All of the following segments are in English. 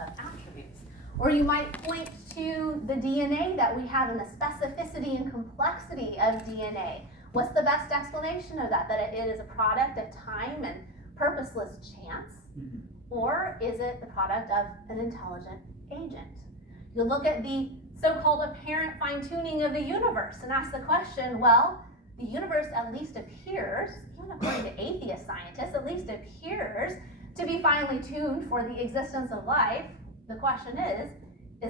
of attributes. Or you might point to the DNA that we have and the specificity and complexity of DNA. What's the best explanation of that? That it is a product of time and purposeless chance? Or is it the product of an intelligent agent? You look at the so-called apparent fine-tuning of the universe and ask the question, well, the universe at least appears, even according to atheist scientists, at least appears to be finely tuned for the existence of life. The question is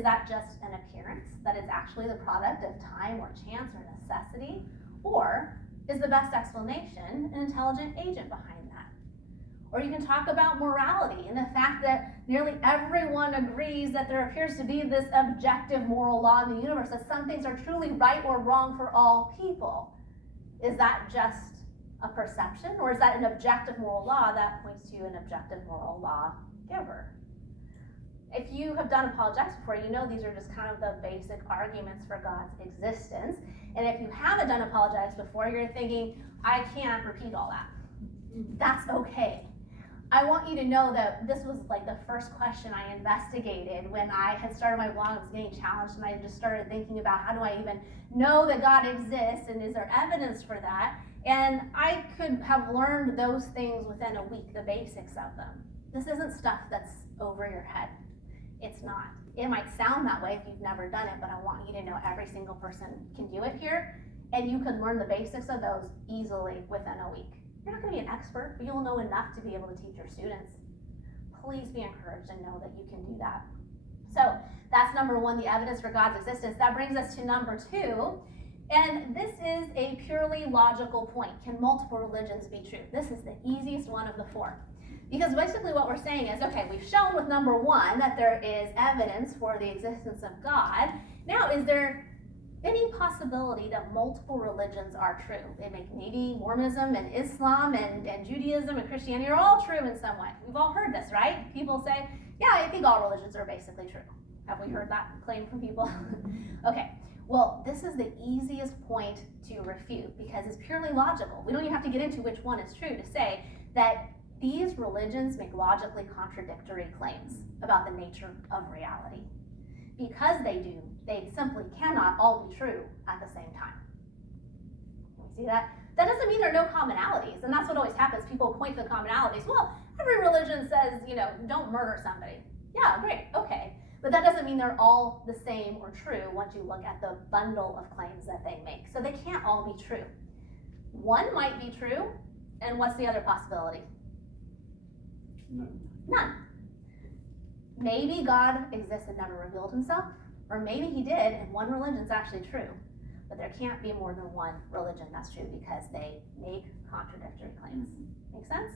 that just an appearance, that it's actually the product of time or chance or necessity? Or is the best explanation an intelligent agent behind that? Or you can talk about morality and the fact that nearly everyone agrees that there appears to be this objective moral law in the universe, that some things are truly right or wrong for all people. Is that just a perception, or is that an objective moral law that points to an objective moral law giver? If you have done apologetics before, you know these are just kind of the basic arguments for God's existence. And if you haven't done apologetics before, you're thinking, I can't repeat all that. That's okay. I want you to know that this was like the first question I investigated when I had started my blog. I was getting challenged, and I just started thinking about how do I even know that God exists, and is there evidence for that? And I could have learned those things within a week, the basics of them. This isn't stuff that's over your head. It's not. It might sound that way if you've never done it, but I want you to know every single person can do it here, and you can learn the basics of those easily within a week. You're not going to be an expert, but you'll know enough to be able to teach your students. Please be encouraged and know that you can do that. So that's number one, the evidence for God's existence. That brings us to number two, and this is a purely logical point. Can multiple religions be true? This is the easiest one of the four. Because basically what we're saying is, okay, we've shown with number one that there is evidence for the existence of God. Now, is there any possibility that multiple religions are true? They make maybe Mormonism and Islam and Judaism and Christianity are all true in some way. We've all heard this, right? People say, yeah, I think all religions are basically true. Have we heard that claim from people? Okay, well, this is the easiest point to refute because it's purely logical. We don't even have to get into which one is true to say that these religions make logically contradictory claims about the nature of reality. Because they do, they simply cannot all be true at the same time. You see that? That doesn't mean there are no commonalities, and that's what always happens. People point to the commonalities. Well, every religion says, don't murder somebody. Yeah, great, okay. But that doesn't mean they're all the same or true once you look at the bundle of claims that they make. So they can't all be true. One might be true, and what's the other possibility? None. Maybe God exists and never revealed himself, or maybe he did and one religion's actually true, but there can't be more than one religion that's true because they make contradictory claims. Make sense?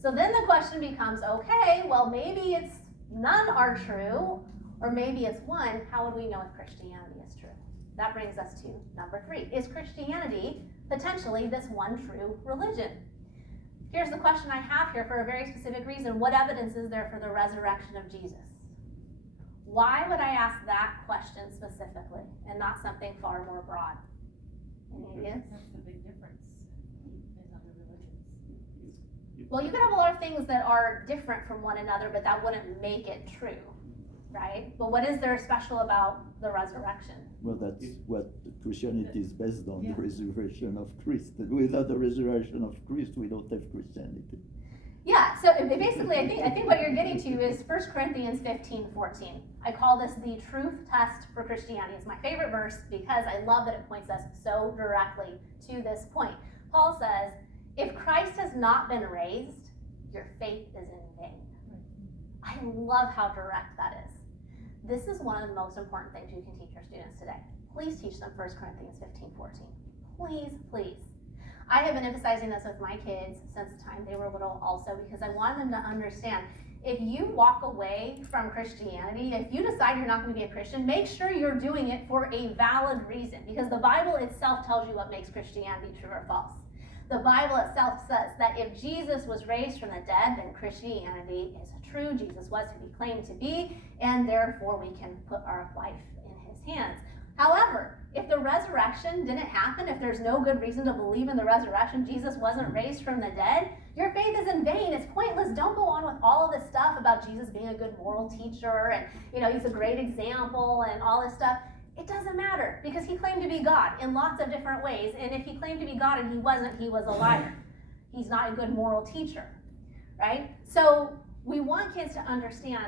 So then the question becomes, okay, well maybe it's none are true, or maybe it's one. How would we know if Christianity is true? That brings us to number three. Is Christianity potentially this one true religion? Here's the question I have here for a very specific reason. What evidence is there for the resurrection of Jesus? Why would I ask that question specifically and not something far more broad? Any ideas? That's the big difference in other religions. Well, you could have a lot of things that are different from one another, but that wouldn't make it true, right? But what is there special about the resurrection? Well, that's what Christianity is based on, Yeah. the resurrection of Christ. Without the resurrection of Christ, we don't have Christianity. Yeah, so basically I think what you're getting to is 1 Corinthians 15:14. I call this the truth test for Christianity. It's my favorite verse because I love that it points us so directly to this point. Paul says, if Christ has not been raised, your faith is in vain. I love how direct that is. This is one of the most important things you can teach your students today. Please teach them 1 Corinthians 15:14. Please, please. I have been emphasizing this with my kids since the time they were little also because I want them to understand if you walk away from Christianity, if you decide you're not going to be a Christian, make sure you're doing it for a valid reason because the Bible itself tells you what makes Christianity true or false. The Bible itself says that if Jesus was raised from the dead, then Christianity is true. Jesus was who he claimed to be, and therefore we can put our life in his hands. However, if the resurrection didn't happen, if there's no good reason to believe in the resurrection, Jesus wasn't raised from the dead, your faith is in vain. It's pointless. Don't go on with all of this stuff about Jesus being a good moral teacher and, he's a great example and all this stuff. It doesn't matter because he claimed to be God in lots of different ways. And if he claimed to be God and he wasn't, he was a liar. He's not a good moral teacher, right? So we want kids to understand,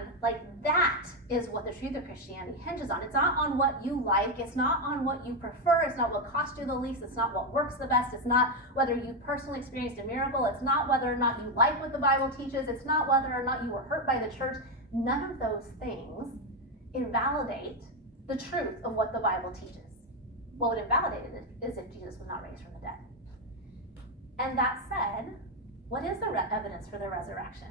that is what the truth of Christianity hinges on. It's not on what you like. It's not on what you prefer. It's not what costs you the least. It's not what works the best. It's not whether you personally experienced a miracle. It's not whether or not you like what the Bible teaches. It's not whether or not you were hurt by the church. None of those things invalidate the truth of what the Bible teaches. What would invalidate it is if Jesus was not raised from the dead. And that said, what is the evidence for the resurrection?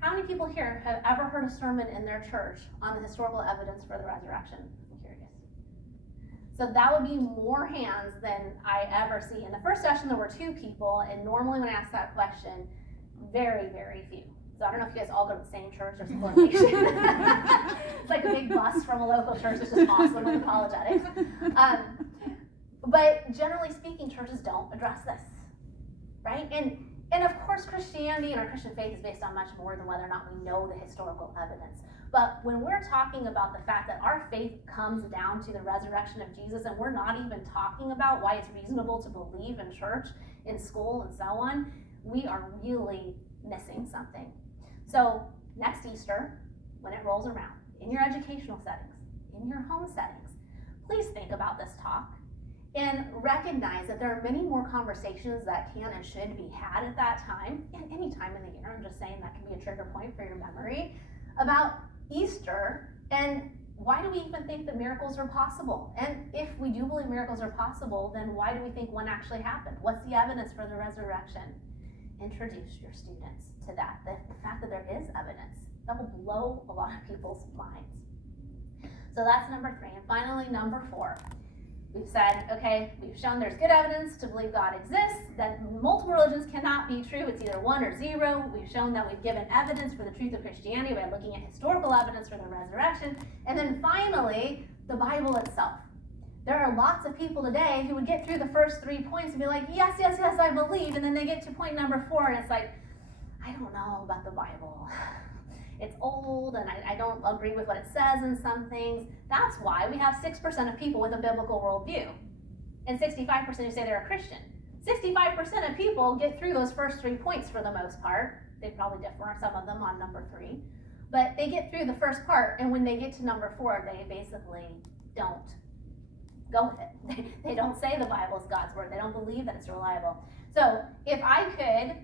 How many people here have ever heard a sermon in their church on the historical evidence for the resurrection? I'm curious. So that would be more hands than I ever see. In the first session, there were 2 people, and normally when I ask that question, very, very few. So I don't know if you guys all go to the same church or coordination. It's like a big bus from a local church. It's just awesome with apologetics. But generally speaking, churches don't address this, right? And of course, Christianity and our Christian faith is based on much more than whether or not we know the historical evidence. But when we're talking about the fact that our faith comes down to the resurrection of Jesus, and we're not even talking about why it's reasonable to believe in church, in school, and so on, we are really missing something. So next Easter, when it rolls around, in your educational settings, in your home settings, please think about this talk. And recognize that there are many more conversations that can and should be had at that time, and any time in the year. I'm just saying that can be a trigger point for your memory about Easter and why do we even think that miracles are possible? And if we do believe miracles are possible, then why do we think one actually happened? What's the evidence for the resurrection? Introduce your students to that. The fact that there is evidence. That will blow a lot of people's minds. So that's number 3. And finally, number 4. We've said, okay, we've shown there's good evidence to believe God exists, that multiple religions cannot be true, it's either 1 or 0. We've shown that we've given evidence for the truth of Christianity by looking at historical evidence for the resurrection. And then finally, the Bible itself. There are lots of people today who would get through the first 3 points and be like, yes, yes, yes, I believe. And then they get to point number 4 and it's like, I don't know about the Bible. It's old and I don't agree with what it says in some things. That's why we have 6% of people with a biblical worldview and 65% who say they're a Christian. 65% of people get through those first 3 points for the most part. They probably differ, some of them, on number 3. But they get through the first part, and when they get to number 4, they basically don't go with it. They don't say the Bible is God's word. They don't believe that it's reliable. So if I could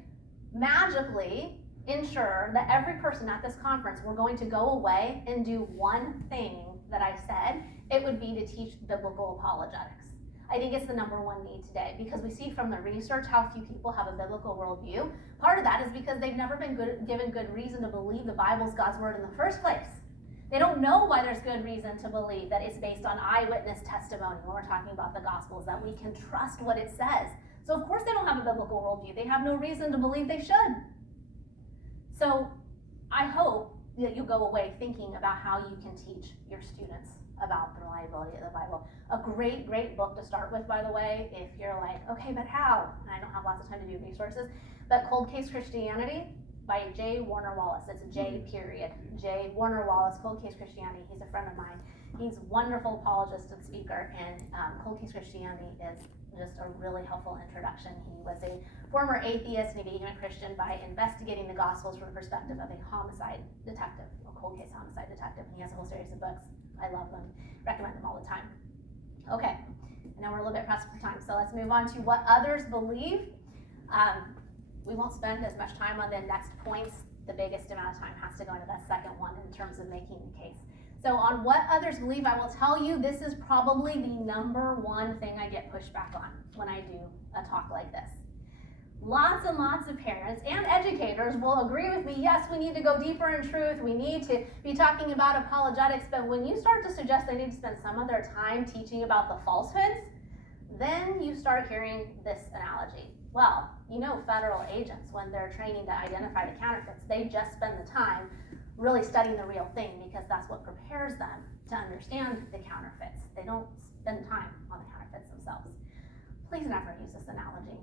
magically ensure that every person at this conference were going to go away and do one thing that I said, it would be to teach biblical apologetics. I think it's the number 1 need today because we see from the research how few people have a biblical worldview. Part of that is because they've never been given good reason to believe the Bible's God's word in the first place. They don't know why there's good reason to believe that it's based on eyewitness testimony when we're talking about the Gospels, that we can trust what it says. So of course they don't have a biblical worldview. They have no reason to believe they should. So I hope that you go away thinking about how you can teach your students about the reliability of the Bible. A great, great book to start with, by the way, if you're like, okay, but how? And I don't have lots of time to do resources, but Cold Case Christianity by J. Warner Wallace. It's a J period. J. Warner Wallace, Cold Case Christianity. He's a friend of mine. He's a wonderful apologist and speaker, and Cold Case Christianity is just a really helpful introduction. He was a former atheist and he became a Christian by investigating the Gospels from the perspective of a homicide detective, a cold case homicide detective, and he has a whole series of books. I love them, recommend them all the time. Okay, now we're a little bit pressed for time, so let's move on to what others believe. We won't spend as much time on the next points. The biggest amount of time has to go into that second one in terms of making the case. So on what others believe, I will tell you this is probably the number 1 thing I get pushback on when I do a talk like this. Lots and lots of parents and educators will agree with me, yes, we need to go deeper in truth, we need to be talking about apologetics, but when you start to suggest they need to spend some of their time teaching about the falsehoods, then you start hearing this analogy. Well, federal agents, when they're training to identify the counterfeits, they just spend the time really studying the real thing, because that's what prepares them to understand the counterfeits. They don't spend time on the counterfeits themselves. Please never use this analogy.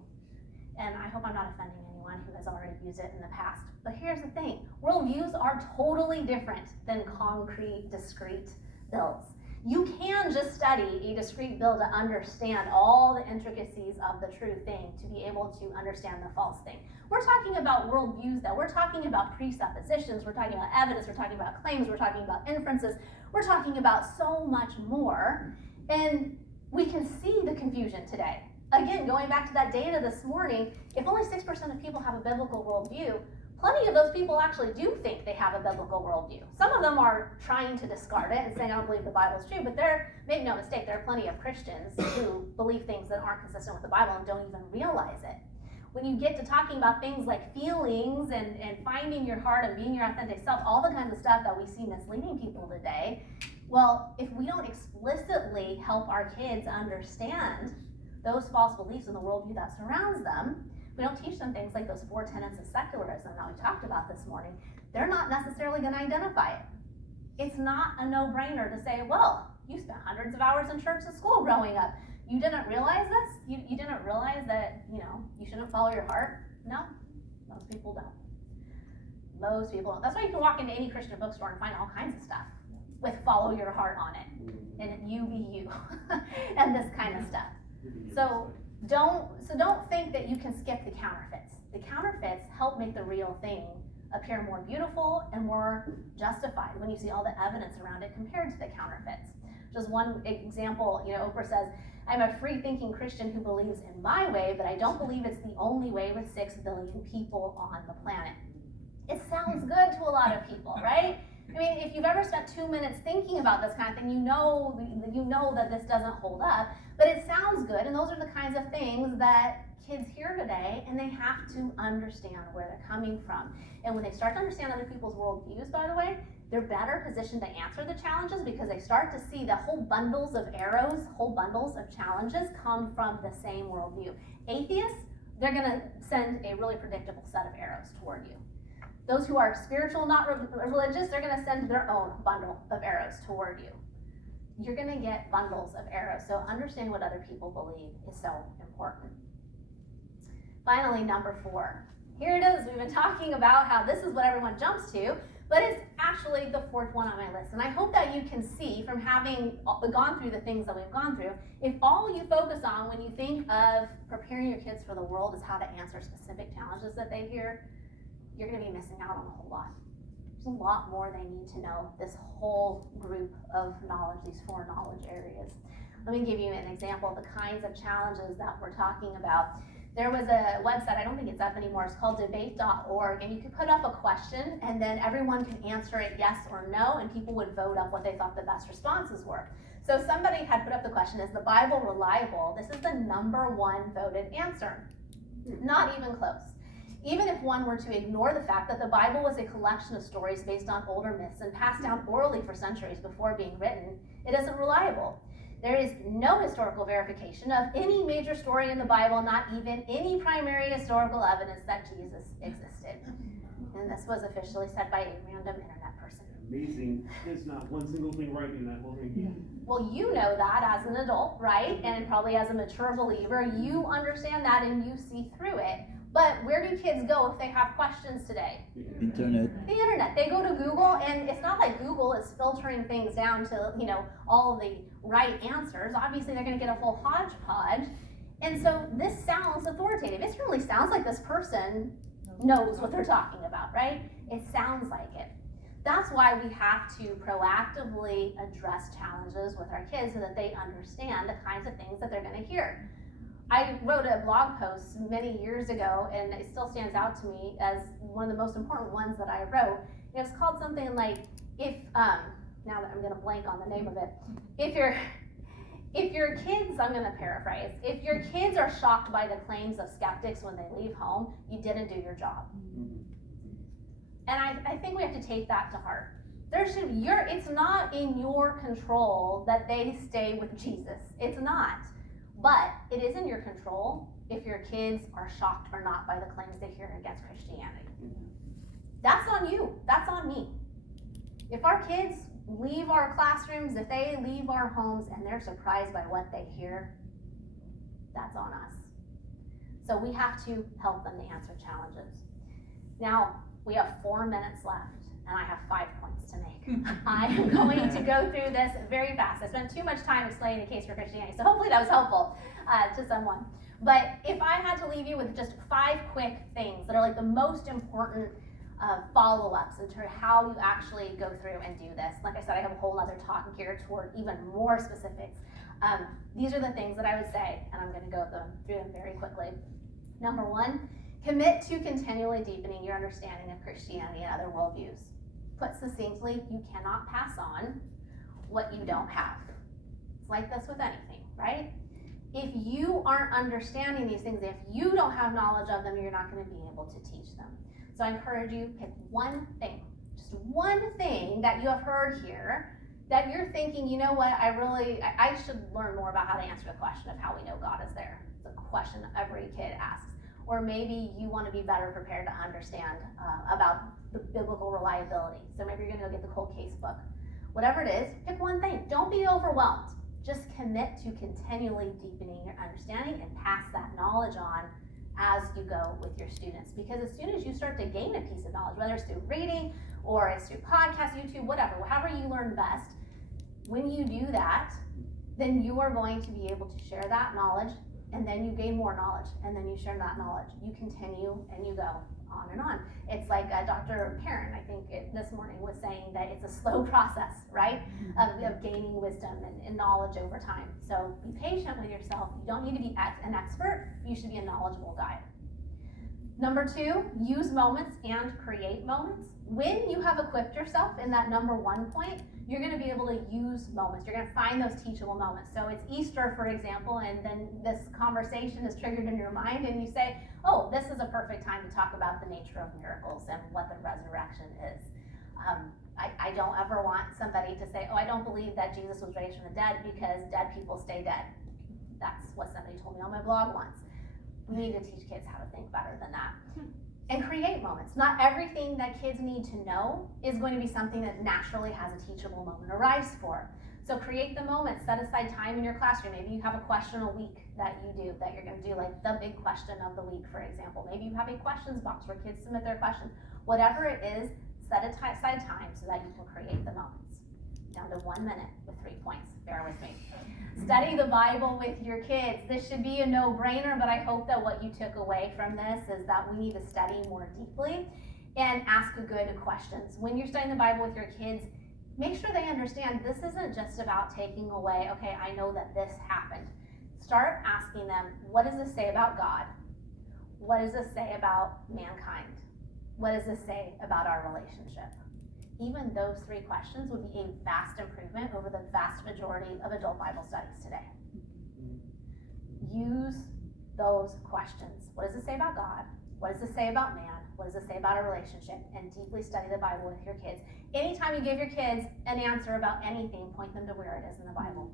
And I hope I'm not offending anyone who has already used it in the past. But here's the thing, worldviews are totally different than concrete, discrete bills. You can just study a discrete bill to understand all the intricacies of the true thing, to be able to understand the false thing. We're talking about worldviews, though. We're talking about presuppositions, we're talking about evidence, we're talking about claims, we're talking about inferences, we're talking about so much more. And we can see the confusion today. Again, going back to that data this morning, if only 6% of people have a biblical worldview, plenty of those people actually do think they have a biblical worldview. Some of them are trying to discard it and saying, I don't believe the Bible's true, but make no mistake, there are plenty of Christians who believe things that aren't consistent with the Bible and don't even realize it. When you get to talking about things like feelings and finding your heart and being your authentic self, all the kinds of stuff that we see misleading people today, well, if we don't explicitly help our kids understand those false beliefs in the worldview that surrounds them, we don't teach them things like those 4 tenets of secularism that we talked about this morning, they're not necessarily going to identify it. It's not a no-brainer to say, well, you spent hundreds of hours in church and school growing up. You didn't realize this? You didn't realize that, you shouldn't follow your heart? No, most people don't. Most people don't. That's why you can walk into any Christian bookstore and find all kinds of stuff with follow your heart on it, and you be you, and this kind of stuff. So don't think that you can skip the counterfeits. The counterfeits help make the real thing appear more beautiful and more justified when you see all the evidence around it compared to the counterfeits. Just one example, Oprah says, I'm a free-thinking Christian who believes in my way, but I don't believe it's the only way with 6 billion people on the planet. It sounds good to a lot of people, right? I mean, if you've ever spent 2 minutes thinking about this kind of thing, you know that this doesn't hold up, but it sounds good, and those are the kinds of things that kids hear today, and they have to understand where they're coming from. And when they start to understand other people's worldviews, by the way, they're better positioned to answer the challenges, because they start to see that whole bundles of arrows, whole bundles of challenges come from the same worldview. Atheists, they're going to send a really predictable set of arrows toward you. Those who are spiritual, not religious, they're going to send their own bundle of arrows toward you. You're going to get bundles of arrows, so understanding what other people believe is so important. Finally, number 4. Here it is. We've been talking about how this is what everyone jumps to, but it's actually the 4th one on my list. And I hope that you can see from having gone through the things that we've gone through, if all you focus on when you think of preparing your kids for the world is how to answer specific challenges that they hear, you're going to be missing out on a whole lot. There's a lot more they need to know, this whole group of knowledge, these 4 knowledge areas. Let me give you an example of the kinds of challenges that we're talking about. There was a website, I don't think it's up anymore, it's called debate.org, and you could put up a question, and then everyone can answer it yes or no, and people would vote up what they thought the best responses were. So somebody had put up the question, is the Bible reliable? This is the number 1 voted answer. Not even close. Even if one were to ignore the fact that the Bible was a collection of stories based on older myths and passed down orally for centuries before being written, it isn't reliable. There is no historical verification of any major story in the Bible, not even any primary historical evidence that Jesus existed. And this was officially said by a random internet person. Amazing. There's not one single thing right in that whole thing. Well, you know that as an adult, right? And probably as a mature believer, you understand that and you see through it. But where do kids go if they have questions today? Internet. The internet. They go to Google, and it's not like Google is filtering things down to, all of the right answers. Obviously, they're going to get a whole hodgepodge. And so this sounds authoritative. It certainly sounds like this person knows what they're talking about, right? It sounds like it. That's why we have to proactively address challenges with our kids so that they understand the kinds of things that they're going to hear. I wrote a blog post many years ago, and it still stands out to me as one of the most important ones that I wrote. It was called something like, now that I'm going to blank on the name of it, if your kids, I'm going to paraphrase, if your kids are shocked by the claims of skeptics when they leave home, you didn't do your job. And I think we have to take that to heart. It's not in your control that they stay with Jesus. It's not. But it is in your control if your kids are shocked or not by the claims they hear against Christianity. That's on you. That's on me. If our kids leave our classrooms, if they leave our homes and they're surprised by what they hear, that's on us. So we have to help them to answer challenges. Now, we have 4 minutes left, and I have 5 points to make. I am going to go through this very fast. I spent too much time explaining the case for Christianity, so hopefully that was helpful to someone. But if I had to leave you with just 5 quick things that are like the most important follow-ups into how you actually go through and do this. Like I said, I have a whole other talk geared toward even more specifics. These are the things that I would say, and I'm going to go through them very quickly. Number 1, commit to continually deepening your understanding of Christianity and other worldviews. Put succinctly, you cannot pass on what you don't have. It's like this with anything, right? If you aren't understanding these things, if you don't have knowledge of them, you're not going to be able to teach them. So I encourage you, pick one thing, just one thing that you have heard here that you're thinking, you know what, I should learn more about how to answer the question of how we know God is there. It's a question every kid asks. Or maybe you want to be better prepared to understand about the biblical reliability. So maybe you're going to go get the cold case book. Whatever it is, pick one thing. Don't be overwhelmed. Just commit to continually deepening your understanding and pass that knowledge on as you go with your students. Because as soon as you start to gain a piece of knowledge, whether it's through reading or it's through podcasts, YouTube, whatever, however you learn best, when you do that, then you are going to be able to share that knowledge, and then you gain more knowledge, and then you share that knowledge. You continue and you go on and on. It's like Dr. Perrin, I think this morning, was saying that it's a slow process, right, of gaining wisdom and knowledge over time. So be patient with yourself. You don't need to be an expert. You should be a knowledgeable guide. Number 2, use moments and create moments. When you have equipped yourself in that number 1 point, you're going to be able to use moments. You're going to find those teachable moments. So it's Easter, for example, and then this conversation is triggered in your mind, and you say, oh, this is a perfect time to talk about the nature of miracles and what the resurrection is. I don't ever want somebody to say, oh, I don't believe that Jesus was raised from the dead because dead people stay dead. That's what somebody told me on my blog once. We need to teach kids how to think better than that. And create moments. Not everything that kids need to know is going to be something that naturally has a teachable moment arise for. So create the moments, set aside time in your classroom. Maybe you have a question a week that you do, that you're going to do, like the big question of the week, for example. Maybe you have a questions box where kids submit their questions. Whatever it is, set aside time so that you can create the moments. Down to 1 minute with 3 points. Bear with me. Study the Bible with your kids. This should be a no-brainer, but I hope that what you took away from this is that we need to study more deeply and ask good questions. When you're studying the Bible with your kids, make sure they understand this isn't just about taking away, okay, I know that this happened. Start asking them, what does this say about God? What does this say about mankind? What does this say about our relationship? Even those 3 questions would be a vast improvement over the vast majority of adult Bible studies today. Use those questions. What does it say about God? What does it say about man? What does it say about our relationship? And deeply study the Bible with your kids. Anytime you give your kids an answer about anything, point them to where it is in the Bible.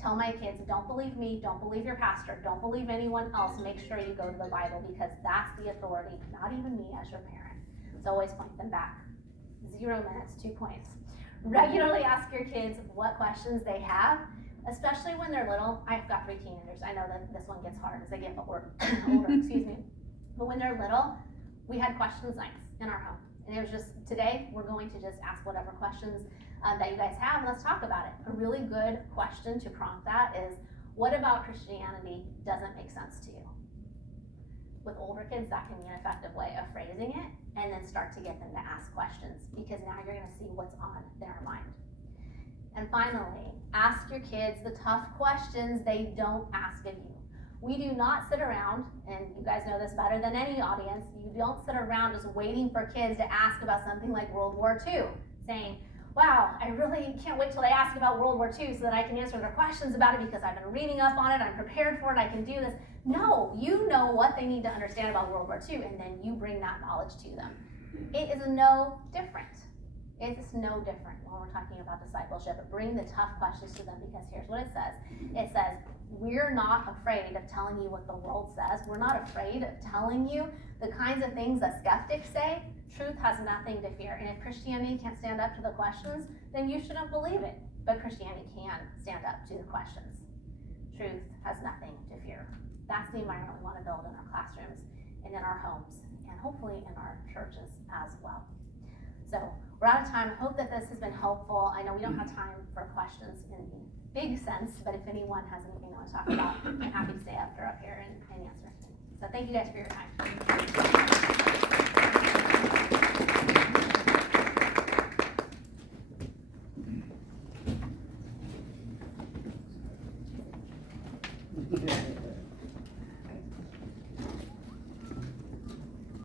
Tell my kids, don't believe me, don't believe your pastor, don't believe anyone else. Make sure you go to the Bible because that's the authority, not even me as your parent. So always point them back. 0 minutes, 2 points. Regularly ask your kids what questions they have, especially when they're little. I've got 3 teenagers. I know that this one gets hard as they get older, excuse me. But when they're little, we had questions nights in our home. And it was just, today, we're going to just ask whatever questions that you guys have, and let's talk about it. A really good question to prompt that is, what about Christianity doesn't make sense to you? With older kids, that can be an effective way of phrasing it, and then start to get them to ask questions, because now you're going to see what's on their mind. And finally, ask your kids the tough questions they don't ask of you. We do not sit around, and you guys know this better than any audience, you don't sit around just waiting for kids to ask about something like World War II, saying, wow, I really can't wait till they ask about World War II so that I can answer their questions about it because I've been reading up on it, I'm prepared for it, I can do this. No, you know what they need to understand about World War II, and then you bring that knowledge to them. It is no different. It's no different when we're talking about discipleship, but bring the tough questions to them, because here's what it says. It says, we're not afraid of telling you what the world says. We're not afraid of telling you the kinds of things that skeptics say. Truth has nothing to fear. And if Christianity can't stand up to the questions, then you shouldn't believe it. But Christianity can stand up to the questions. Truth has nothing to fear. That's the environment we want to build in our classrooms and in our homes, and hopefully in our churches as well. So we're out of time. I hope that this has been helpful. I know we don't have time for questions in the big sense, but if anyone has anything they want to talk about, I'm happy to stay up here and answer. So thank you guys for your time.